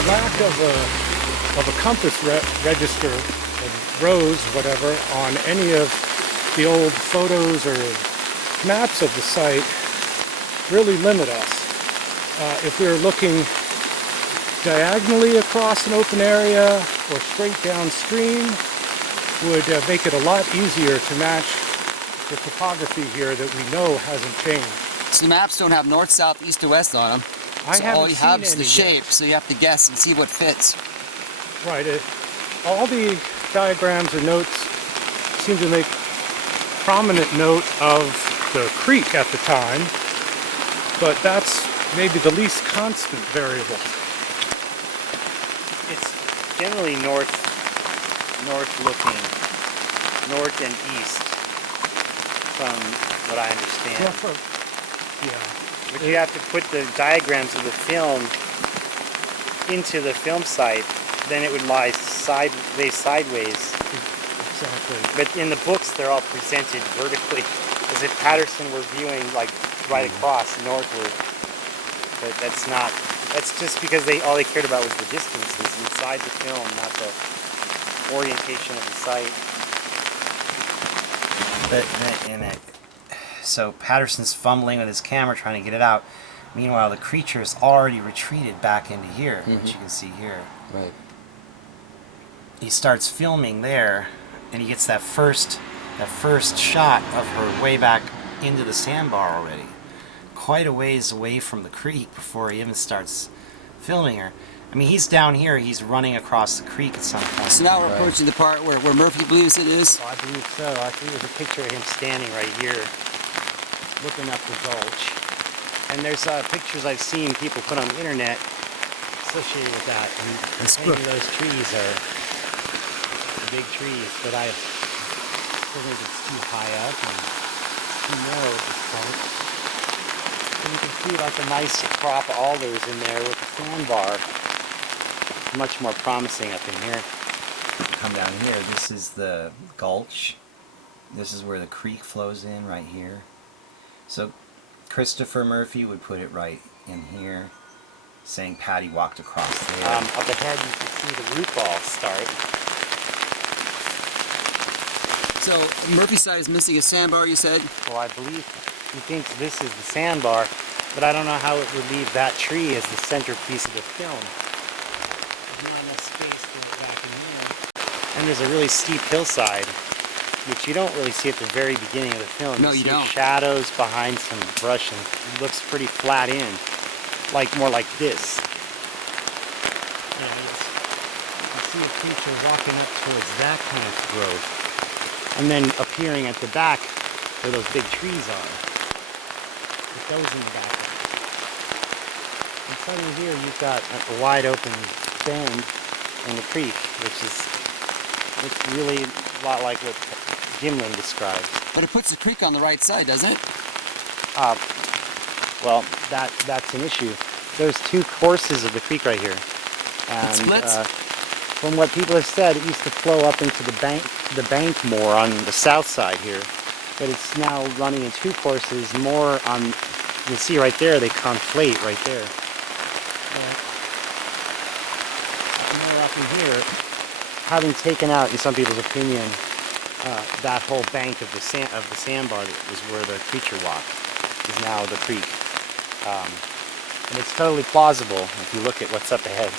the lack of a compass register of rows, whatever, on any of the old photos or maps of the site really limit us. If we were looking diagonally across an open area or straight downstream, would make it a lot easier to match the topography here that we know hasn't changed. So the maps don't have north, south, east, or west on them. So all you have is the shape, so you have to guess and see what fits. Right. All the diagrams or notes seem to make prominent note of the creek at the time, but that's maybe the least constant variable. It's generally north looking, north and east, from what I understand. Yeah. But you have to put the diagrams of the film into the film site, then it would lie sideways. Exactly. But in the books, they're all presented vertically, as if Patterson were viewing like right across northward. But that's not. That's just because all they cared about was the distances inside the film, not the orientation of the site. So Patterson's fumbling with his camera trying to get it out. Meanwhile, the creature has already retreated back into here, which you can see here. Right. He starts filming there, and he gets that first shot of her way back into the sandbar already. Quite a ways away from the creek before he even starts filming her. I mean, he's down here, he's running across the creek at some point. So now we're approaching the part where Murphy believes it is? Well, I believe so. I think there's a picture of him standing right here, looking up the gulch. And there's pictures I've seen people put on the internet associated with that. And maybe those trees are the big trees, but I still think it's too high up and too narrow at this point. And you can see like a nice crop of alders in there with the sandbar. It's much more promising up in here. Come down here, this is the gulch. This is where the creek flows in, right here. So Christopher Murphy would put it right in here, saying Patty walked across there. Up ahead you can see the root ball start. So Murphy's side is missing a sandbar, you said? Well, I believe he thinks this is the sandbar, but I don't know how it would leave that tree as the centerpiece of the film. There's not enough space to get back in here. And there's a really steep hillside, which you don't really see at the very beginning of the film. No, you don't. Shadows behind some brush, and it looks pretty flat in, like more like this. You can see a creature walking up towards that kind of growth. And then appearing at the back where those big trees are. With those in the background. And suddenly here you've got a wide open bend in the creek, which looks really a lot like what Gimlin described. But it puts the creek on the right side, doesn't it? Well, that's an issue. There's two courses of the creek right here. And, it splits? From what people have said, it used to flow up into the bank more on the south side here. But it's now running in two courses, more on, you can see right there, they conflate right there. More up in here, having taken out, in some people's opinion, that whole bank of the sandbar that was where the creature walked, is now the creek. And it's totally plausible if you look at what's up ahead.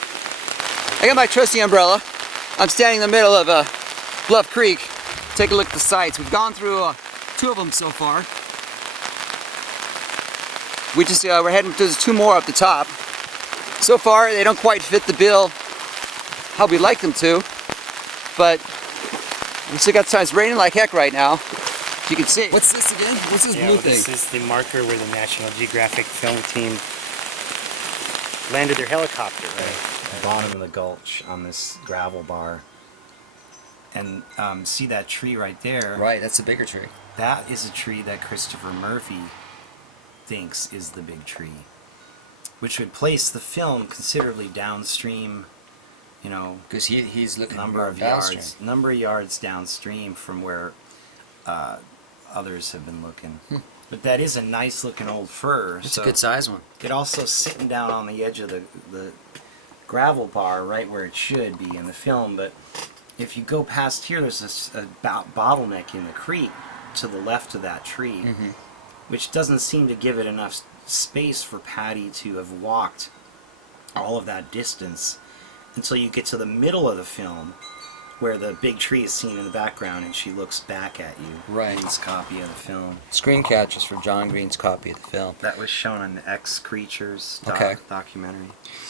I got my trusty umbrella. I'm standing in the middle of Bluff Creek. Take a look at the sites. We've gone through two of them so far. We're heading to two more up the top. So far, they don't quite fit the bill how we like them to, but we still got time. It's raining like heck right now. You can see. What's this again? What's this blue thing? This is the marker where the National Geographic film team landed their helicopter. Right. Bottom of the gulch on this gravel bar, and see that tree right there? Right, that's a bigger tree. That is a tree that Christopher Murphy thinks is the big tree, which would place the film considerably downstream. You know, because he's looking number of yards downstream from where others have been looking. But that is a nice looking old fir. It's a good size one. It also sitting down on the edge of the gravel bar right where it should be in the film, but if you go past here, there's a bottleneck in the creek to the left of that tree, which doesn't seem to give it enough space for Patty to have walked all of that distance until you get to the middle of the film, where the big tree is seen in the background and she looks back at you. Right. Green's copy of the film. Screen catches from John Green's copy of the film. That was shown on the X Creatures documentary.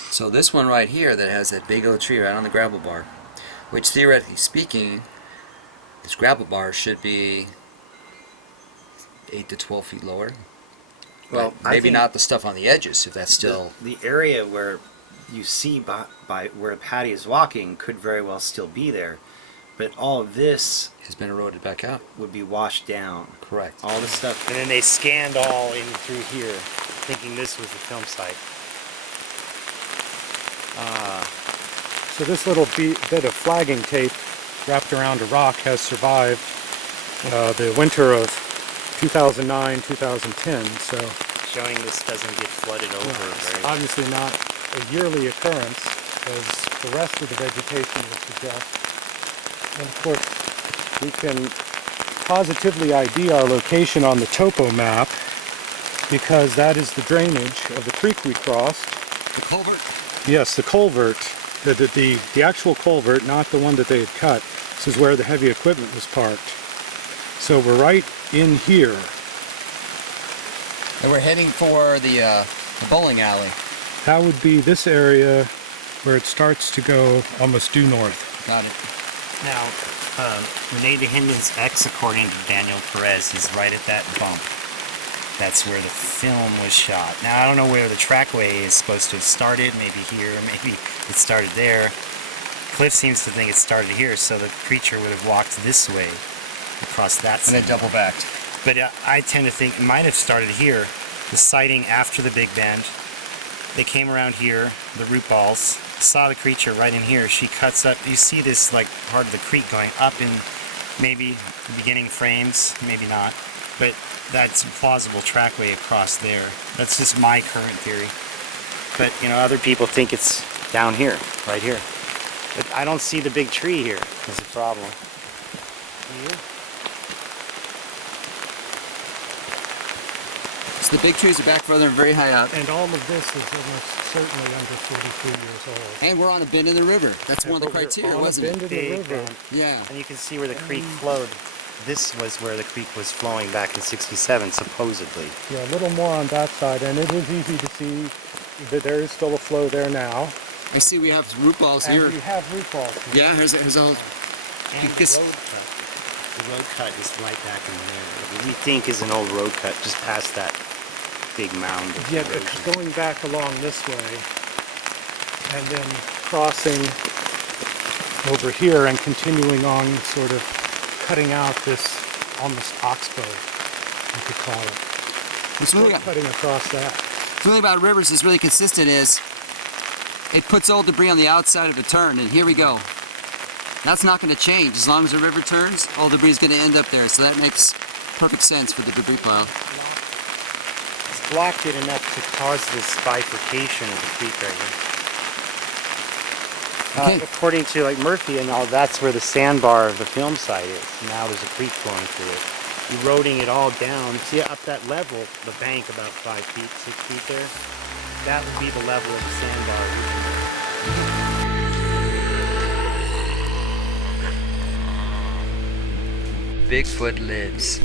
So this one right here that has that big old tree right on the gravel bar, which theoretically speaking, this gravel bar should be 8 to 12 feet lower. Well, But maybe not the stuff on the edges, if that's still... The area where you see by where Patty is walking could very well still be there, but all of this has been eroded back out. would be washed down. Correct. All the stuff. And then they scanned all in through here, thinking this was the film site. So this little bit of flagging tape wrapped around a rock has survived the winter of 2009, 2010. So Showing this doesn't get flooded over it's very obviously not a yearly occurrence, as the rest of the vegetation would suggest. And of course, we can positively ID our location on the topo map, because that is the drainage of the creek we crossed. The culvert? Yes, the culvert, the actual culvert, not the one that they had cut. This is where the heavy equipment was parked. So we're right in here. And we're heading for the bowling alley. That would be this area where it starts to go almost due north. Got it. Now, Rene de Hinden's X, according to Daniel Perez, is right at that bump. That's where the film was shot. Now, I don't know where the trackway is supposed to have started. Maybe here, maybe it started there. Cliff seems to think it started here, so the creature would have walked this way across that And side. then double backed. But I tend to think it might have started here. The sighting after the Big Bend. They came around here, the root balls, saw the creature right in here. She cuts up. You see this like part of the creek going up in maybe the beginning frames, maybe not. But that's a plausible trackway across there. That's just my current theory. But you know, other people think it's down here, right here. But I don't see the big tree here. Is the problem. Do you? So the big trees are back further and very high up. And all of this is almost certainly under 43 years old. And we're on a bend in the river. That's one of the But we're criteria, on a wasn't bend it? in the Big river. bend. Yeah. And you can see where the creek flowed. This was where the creek was flowing back in '67, supposedly. Yeah, a little more on that side, and it is easy to see that there is still a flow there now. I see we have root balls And here. we have root balls. Yeah, here's a whole... And Because- the road cut is right back in there. What we think is an old road cut, just past that big mound of Yeah, erosion. it's going back along this way, and then crossing over here and continuing on, sort of cutting out this almost oxbow, you could call it. What's really, Cutting across that. the thing about rivers is really consistent is it puts old debris on the outside of a turn, and here we go. That's not going to change. As long as the river turns, old debris is going to end up there. So that makes perfect sense for the debris pile. It's blocked it enough to cause this bifurcation of the creek right here. Okay. According to like Murphy and all, that's where the sandbar of the film site is. Now there's a creek flowing through it, eroding it all down. See up that level, the bank about 5 feet, 6 feet there. That would be the level of the sandbar. Bigfoot lives.